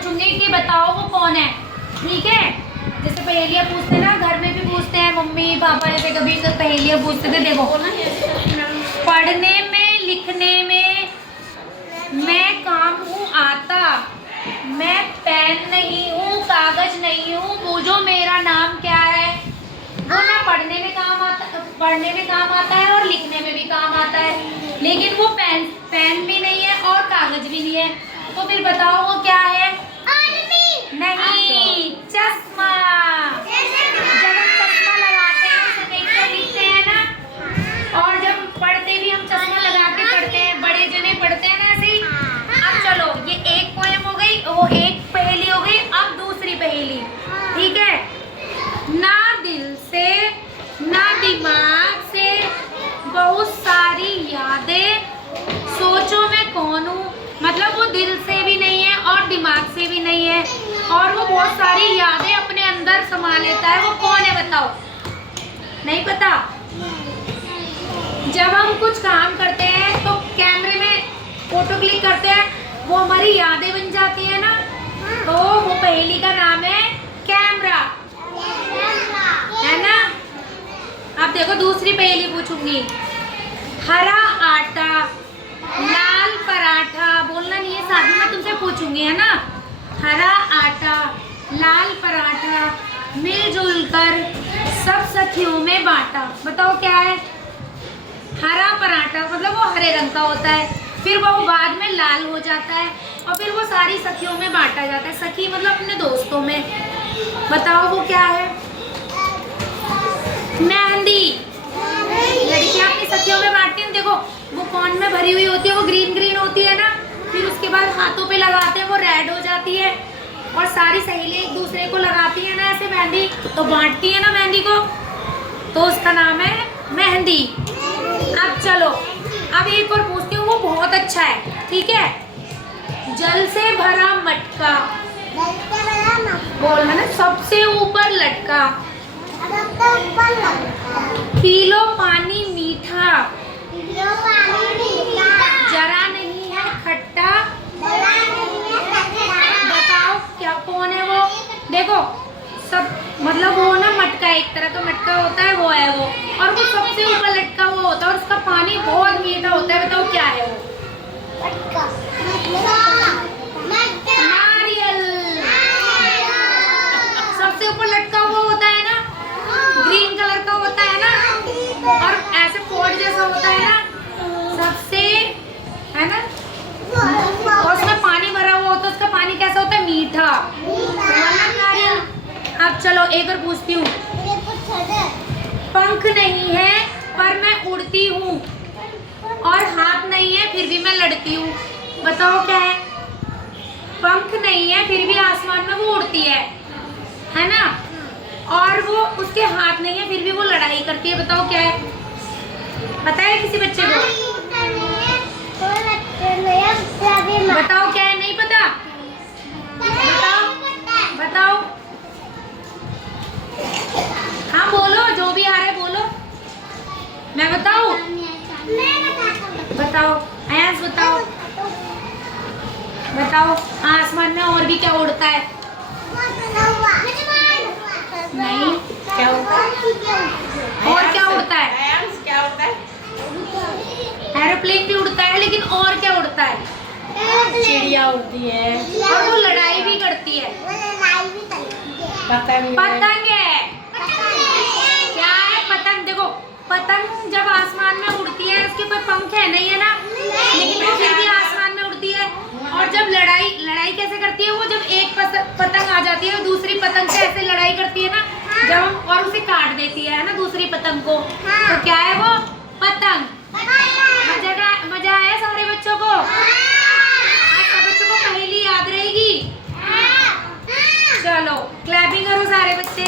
पूछूंगी कि बताओ वो कौन है, ठीक है। जैसे पहेलियाँ पूछते ना, घर में भी पूछते हैं मम्मी पापा, जैसे कभी पहेलियाँ पूछते थे। देखो, पढ़ने में लिखने में मैं काम हूँ आता, मैं पेन नहीं हूँ कागज नहीं हूँ, पूछो मेरा नाम क्या है। वो ना पढ़ने में काम आता है और लिखने में भी काम आता है, लेकिन वो पेन भी नहीं है और कागज भी नहीं है। तो फिर बताओ वो क्या है? आदमी। नहीं, चश्मा। जब हम चश्मा लगाते हैं उसे देखकर लिखते हैं ना, और जब पढ़ते भी हम चश्मा लगा के पढ़ते हैं, बड़े जने पढ़ते हैं ना ऐसे ही। अब चलो, ये एक पोएम हो गई, वो एक पहेली हो गई। अब दूसरी पहेली, ठीक है। ना दिल से ना दिमाग से बहुत सारी यादें, सोचो मैं कौन हूँ। मतलब वो दिल से भी नहीं है और दिमाग से भी नहीं है, और वो बहुत सारी यादें अपने अंदर समा लेता है। वो कौन है बताओ? नहीं पता? जब हम कुछ काम करते हैं तो कैमरे में फोटो क्लिक करते हैं, वो हमारी यादें बन जाती है ना। तो वो पहेली का नाम है कैमरा, है ना। अब देखो दूसरी पहेली पूछूंगी। हरा आटा लाल पराठा, बोलना नहीं है, साथ में तुमसे पूछूंगी, है ना। हरा आटा लाल पराठा मिलजुल कर सब सखियों में बांटा। बताओ क्या है? हरा पराठा मतलब वो हरे रंग का होता है, फिर वो बाद में लाल हो जाता है, और फिर वो सारी सखियों में बांटा जाता है। सखी मतलब अपने दोस्तों में। बताओ वो क्या है? मेहंदी। लड़कियां अपनी सखियों में बांटती हैं। देखो वो कौन में भरी हुई होती है, वो ग्रीन ग्रीन होती है ना, फिर उसके बाद हाथों पे लगाते हैं वो रेड हो जाती है, और सारी सहेलियां एक दूसरे को लगाती है ना ऐसे मेहंदी, तो बांटती है ना मेहंदी को, तो उसका नाम है मेहंदी। अब चलो, अब एक और पूछती हूँ, वो बहुत अच्छा है, ठीक है। जल से भरा मटका, बोल है ना, सबसे ऊपर लटका, पी लो पानी मीठा, जरा नहीं है खट्टा, बताओ क्या कौन है वो? देखो सब मतलब वो ना मटका, एक तरह का मटका होता है, वो है वो, और वो सबसे ऊपर लटका हुआ होता है और उसका पानी बहुत मीठा होता है। बताओ क्या है वो? नारियल। सबसे ऊपर लटका हुआ होता है ना, ग्रीन कलर का होता है ना, और ऐसे पोट जैसा होता है ना, सबसे, है ना, और उसमें पानी भरा हुआ होता है, उसका पानी कैसा होता है? मीठा। नारियल। अब चलो एक और पूछती हूँ। पंख नहीं है पर मैं उड़ती हूँ, और हाथ नहीं है फिर भी मैं लड़ती हूँ। बताओ क्या है? पंख नहीं है फिर भी आसमान में वो उड़ती है ना, और वो उसके हाथ नहीं है फिर भी वो लड़ाई करती है। बताओ क्या है? पता है किसी बच्चे को? बताओ क्या है? नहीं पता? बताओ बताओ। हाँ बोलो, जो भी आ रहा है बोलो। मैं बताऊं? बताओ आयांश, बताओ बताओ। आसमान में और भी क्या उड़ता है? नहीं, क्या होता है? और क्या उड़ता है? क्या होता है? एरोप्लेन भी उड़ता है, लेकिन और क्या उड़ता है? चिड़िया उड़ती है, और वो लड़ाई भी करती है। पतंग है। क्या है? पतंग। देखो पतंग जब आसमान में उड़ती है, उसके कोई पंख है नहीं, है ना, लेकिन वो फिर भी आसमान में उड़ती है। और जब लड़ाई कैसे करती है वो? जब एक पतंग आ जाती है, दूसरी पतंग से ऐसे लड़ाई करती है ना, जब हम, और उसे काट देती है ना दूसरी पतंग को, तो क्या है वो? पतंग। मजा आया सारे बच्चों को? आज सब बच्चों को पहेली याद रहेगी? चलो क्लैपिंग करो सारे बच्चे।